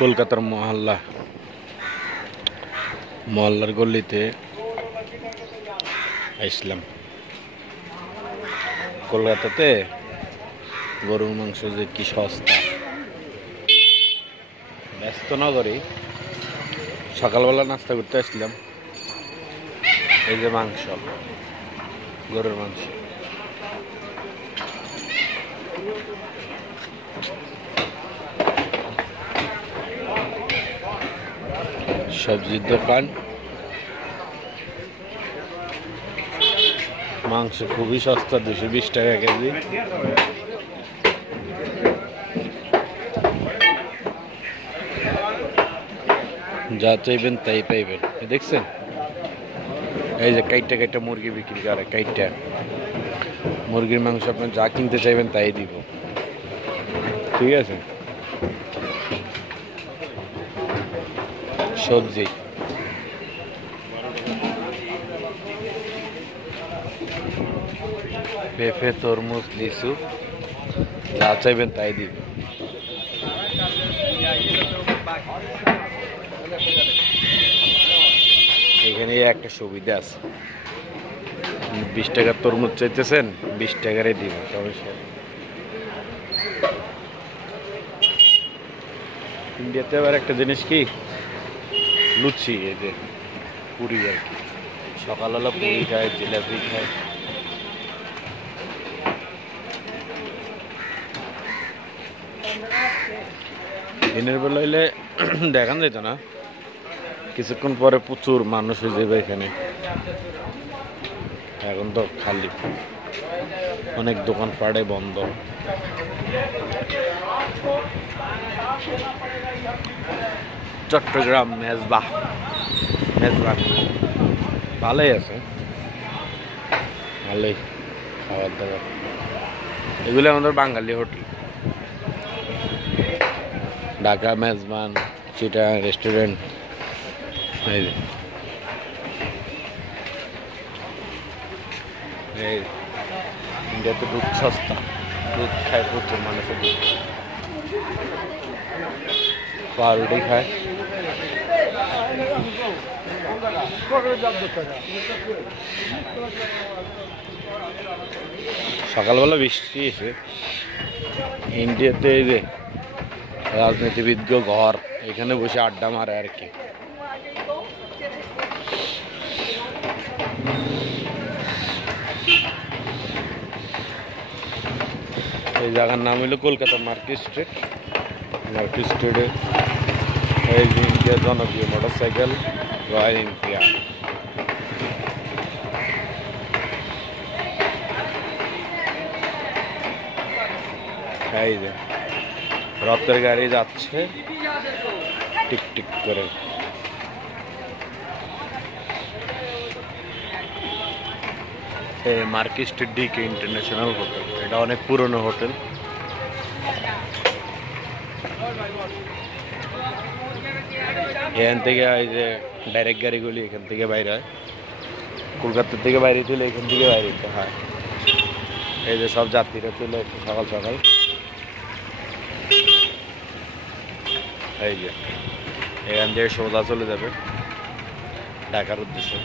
কলকাতার মহল্লার গল্লিতে আসলাম। কলকাতাতে গরুর মাংস যে কি সস্তা, ব্যস্ত নগরে সকালবেলা নাস্তা করতে আসলাম। এই যে মাংস, গরুর মাংস, সবজির দোকান, মাংস খুবই সস্তা, 220 টাকা কেজি। যা চাইবেন তাই পাইবেন। দেখছেন, এই যে কাইটা মুরগি বিক্রি করে, কাইটা মুরগির মাংস আপনার যা কিনতে চাইবেন তাই দিব, ঠিক আছে। সবজি, পেঁপে, তরমুজ, লিচু, যা চাইবেন তাই দিব। এখানে একটা সুবিধা আছে, 20 টাকার তরমুজ চাইতেছেন, 20 টাকারই দিব, সমস্যা। ইন্ডিয়াতে আবার একটা জিনিস কি, লুচি, এই যে পুরি আর কি, সকালবেলা পুরি খায়, জিলাপি খায়। দিনের বেলা হইলে দেখান যেত না, কিছুক্ষণ পরে প্রচুর মানুষ হয়ে যাবে এখানে। এখন তো খালি, অনেক দোকান পাড়ে বন্ধ। চট্টগ্রাম মেজবাহ ভালোই আছে, ভালোই খাবার দাবার। এগুলো আমাদের বাঙালি হোটেল, ঢাকা মেজবান, চিটাগাং রেস্টুরেন্ট। ইন্ডিয়াতে দুধ সস্তা, দুধ খায় প্রচুর মানুষের, দুধ পাউরুটি খায়। সকালবেলা বৃষ্টি এসে ইন্ডিয়াতে এই যে রাজনীতিবিদ ঘর, এখানে বসে আড্ডা মারে আর কি। এই জায়গার নাম হলো কলকাতা মার্কেট স্ট্রিট। মার্কেট স্ট্রিটে এই যে ইন্ডিয়ার জনপ্রিয় মোটরসাইকেল রয়্যাল এনফিল্ড। এই যে রথের গাড়ি যাচ্ছে টিক টিক করে। Market Street DK International Hotel, এটা অনেক পুরনো হোটেল। এখান থেকে এই যে ডাইরেক্ট গাড়িগুলি এখান থেকে বাইরে হয়, কলকাতা থেকে বাইরে তুলে এখান থেকে বাইরে হয়। এই যে সব যাত্রীরা তুলে একটু সকাল সকাল, এই যে এখান থেকে সোজা চলে যাবে ঢাকার উদ্দেশ্যে।